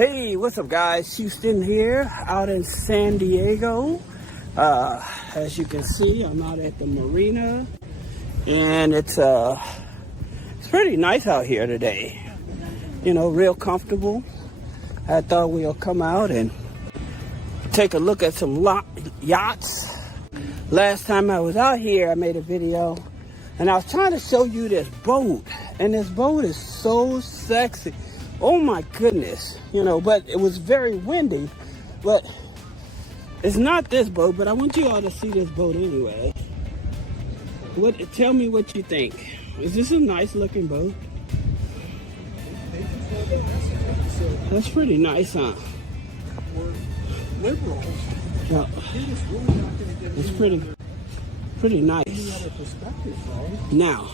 Hey, what's up guys? Houston here out in San Diego. As you can see, I'm out at the marina and it's pretty nice out here today. You know, real comfortable. I thought we'll come out and take a look at some yachts. Last time I was out here, I made a video and I was trying to show you this boat, and this boat is so sexy. Oh my goodness, you know, but it was very windy. But it's not this boat, but I want you all to see this boat anyway. Tell me what you think. Is this a nice looking boat? That's pretty nice, huh? Yeah. It's pretty nice. Now,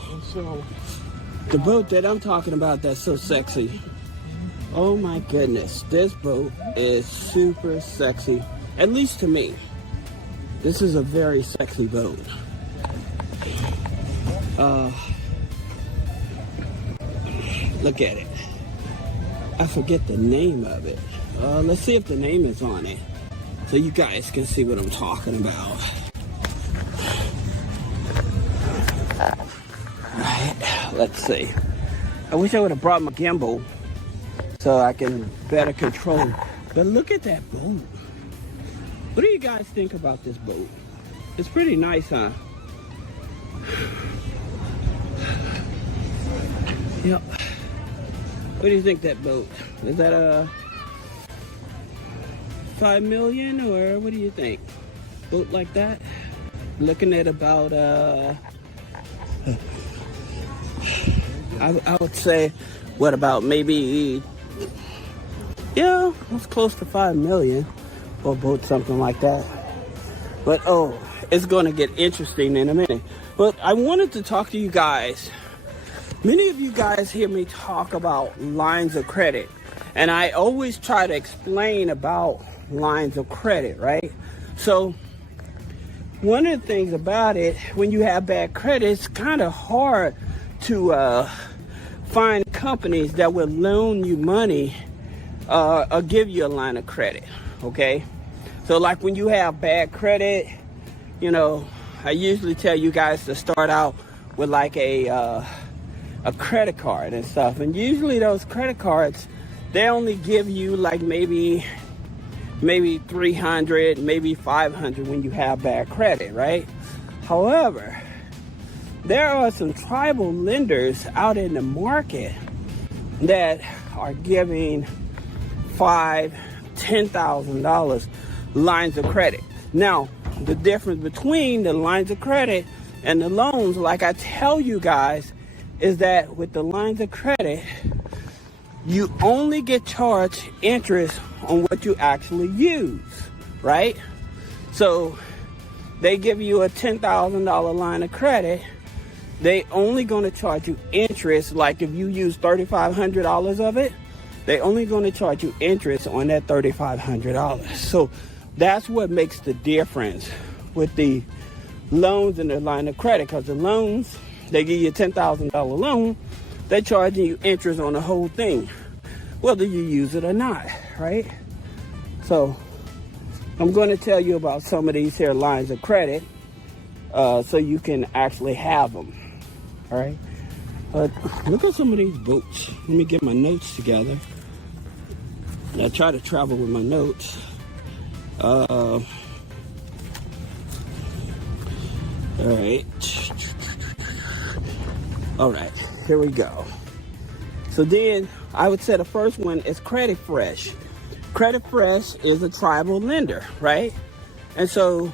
the boat that I'm talking about that's so sexy. Oh my goodness, this boat is super sexy, at least to me. This is a very sexy boat. Look at it. I forget the name of it. Let's see if the name is on it, so you guys can see what I'm talking about. Alright, let's see. I wish I would have brought my gimbal so I can better control. But look at that boat. What do you guys think about this boat? It's pretty nice, huh? Yep. What do you think that boat? Is that a 5 million or what do you think? Boat like that? Looking at about I would say, what about maybe, yeah, it's close to 5 million for a boat, something like that. But oh, it's going to get interesting in a minute. But I wanted to talk to you guys. Many of you guys hear me talk about lines of credit, and I always try to explain about lines of credit, right? So one of the things about it, when you have bad credit, it's kind of hard to find companies that will loan you money or give you a line of credit, okay? So like when you have bad credit, you know, I usually tell you guys to start out with like a credit card and stuff. And usually those credit cards, they only give you like maybe 300, maybe 500 when you have bad credit, right? However, there are some tribal lenders out in the market that are giving $5,000, $10,000 lines of credit. Now, the difference between the lines of credit and the loans, like I tell you guys, is that with the lines of credit, you only get charged interest on what you actually use, right? So they give you a $10,000 line of credit. They only going to charge you interest, like if you use $3,500 of it, they only going to charge you interest on that $3,500. So that's what makes the difference with the loans and the line of credit, because the loans, they give you a $10,000 loan, they're charging you interest on the whole thing, whether you use it or not, right? So I'm going to tell you about some of these here lines of credit so you can actually have them. All right, look at some of these boats. Let me get my notes together. I try to travel with my notes. All right, here we go. So then I would say the first one is Credit Fresh. Credit Fresh is a tribal lender, right? And so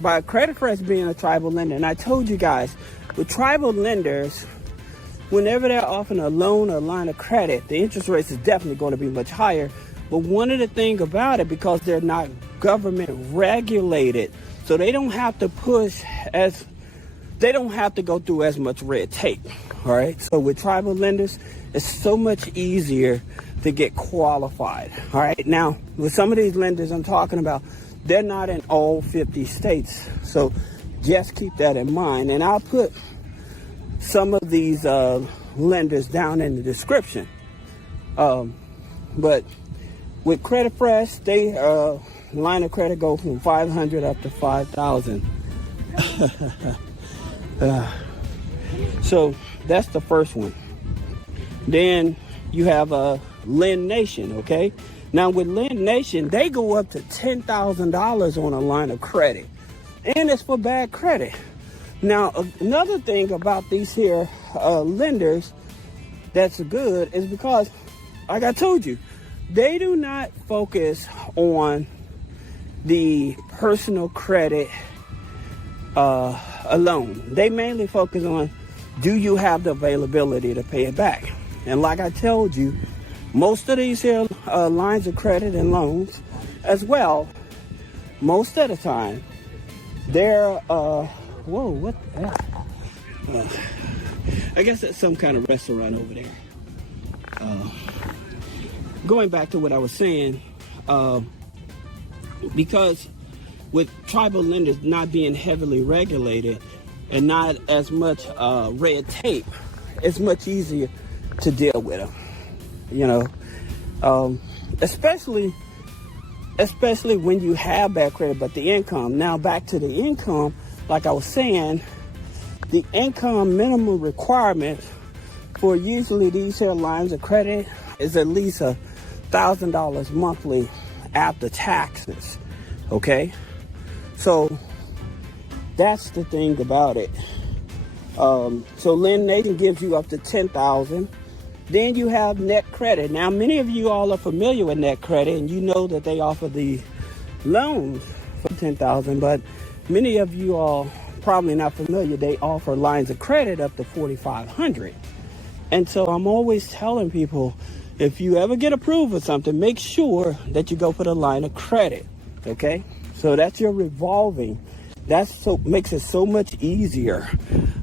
by Credit Fresh being a tribal lender, and I told you guys, with tribal lenders, whenever they're offering a loan or a line of credit, the interest rates is definitely going to be much higher. But one of the things about it, because they're not government regulated, so they don't have to they don't have to go through as much red tape, all right? So with tribal lenders, it's so much easier to get qualified, all right? Now, with some of these lenders I'm talking about, they're not in all 50 states. So just keep that in mind. And I'll put some of these lenders down in the description. But With Credit Fresh, they line of credit go from 500 up to 5,000. So that's the first one. Then you have LendNation, okay? Now with LendNation, they go up to $10,000 on a line of credit, and it's for bad credit. Now another thing about these here lenders that's good is because, like I told you, they do not focus on the personal credit alone. They mainly focus on, do you have the availability to pay it back? And like I told you, most of these here lines of credit and loans as well, most of the time, they're, whoa, what the hell? I guess that's some kind of restaurant over there. Going back to what I was saying, because with tribal lenders not being heavily regulated and not as much red tape, it's much easier to deal with them, you know, especially when you have bad credit, but the income. Now back to the income, like I was saying, the income minimum requirement for usually these here lines of credit is at least $1,000 monthly after taxes. Okay, so that's the thing about it. So LendNation gives you up to $10,000. Then you have NetCredit. Now, many of you all are familiar with NetCredit, and you know that they offer the loans for $10,000. But many of you all probably not familiar. They offer lines of credit up to $4,500. And so I'm always telling people, if you ever get approved for something, make sure that you go for the line of credit. Okay, so that's your revolving. Makes it so much easier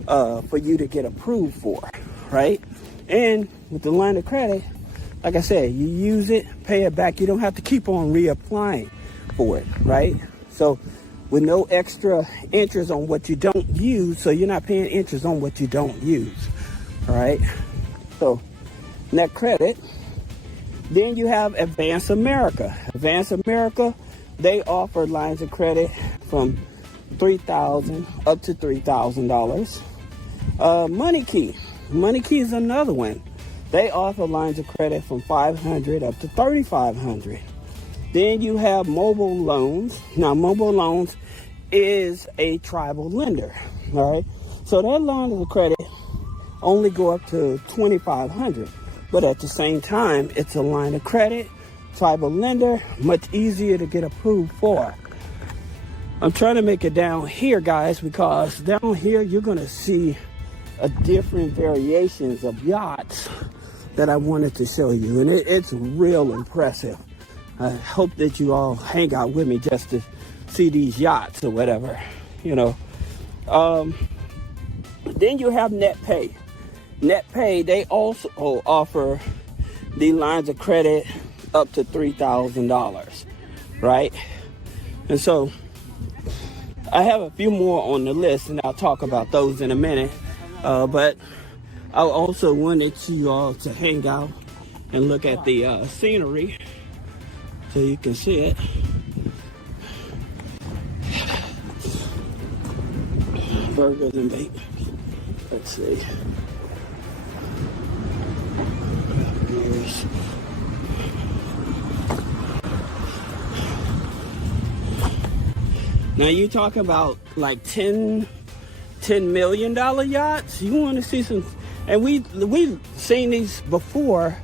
for you to get approved for, right? And with the line of credit, like I said, you use it, pay it back. You don't have to keep on reapplying for it, right? So with no extra interest on what you don't use, so you're not paying interest on what you don't use, all right? So NetCredit. Then you have Advance America. Advance America, they offer lines of credit from $3,000 up to $3,000. Money Key is another one. They offer lines of credit from $500 up to $3,500. Then you have mobile loans. Now, mobile loans is a tribal lender, all right? So their lines of credit only go up to $2,500, but at the same time, it's a line of credit, tribal lender, much easier to get approved for. I'm trying to make it down here, guys, because down here you're gonna see different variations of yachts that I wanted to show you, and it's real impressive. I hope that you all hang out with me just to see these yachts or whatever, you know. Then you have NetPay. NetPay, they also offer the lines of credit up to $3,000, right? And so I have a few more on the list, and I'll talk about those in a minute. But I also wanted you all to hang out and look at the scenery so you can see it. Burgers and bacon. Let's see. Here's now you talk about like $10 million yachts. You want to see some, and we've seen these before,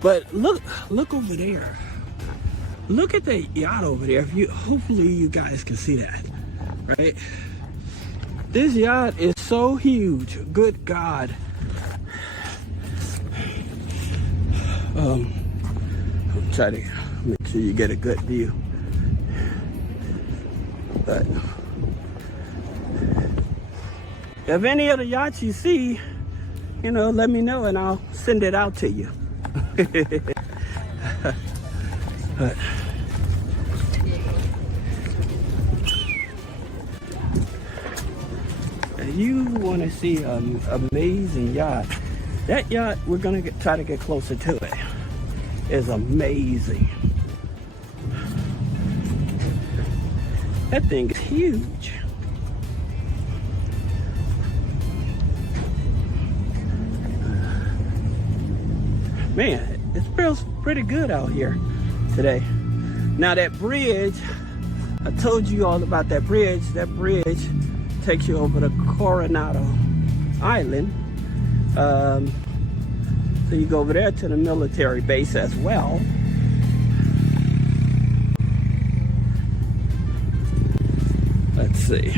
but look over there. Look at the yacht over there. Hopefully you guys can see that, right? This yacht is so huge. Good God. I'll try to make sure you get a good view. But if any of the yachts you see, you know, let me know and I'll send it out to you. But if you want to see an amazing yacht, that yacht, we're going to try to get closer to it, is amazing. That thing is huge. Man, it feels pretty good out here today. Now that bridge, I told you all about that bridge. That bridge takes you over to Coronado Island. So you go over there to the military base as well. Let's see.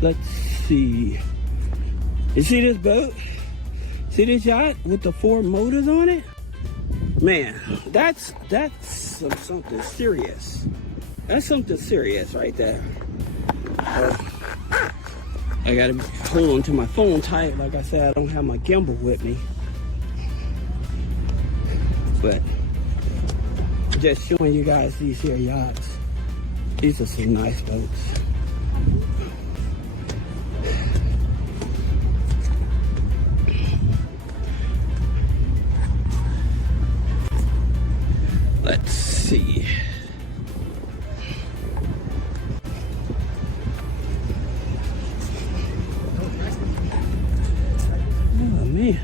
Let's see. You see this boat? See this yacht with the 4 motors on it? Man, that's something serious. That's something serious right there. I gotta hold on to my phone tight. Like I said, I don't have my gimbal with me. But just showing you guys these here yachts. These are some nice boats. Let's see. Oh man.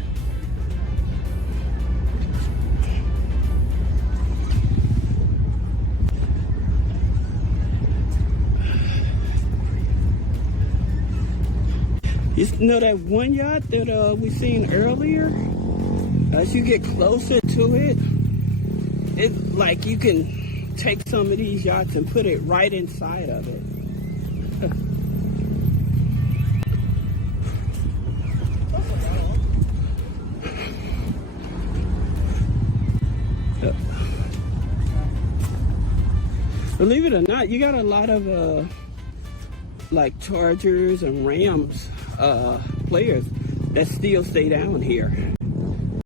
You know that one yacht that we seen earlier? As you get closer to it, it's like you can take some of these yachts and put it right inside of it. Believe it or not, you got a lot of like Chargers and Rams players that still stay down here.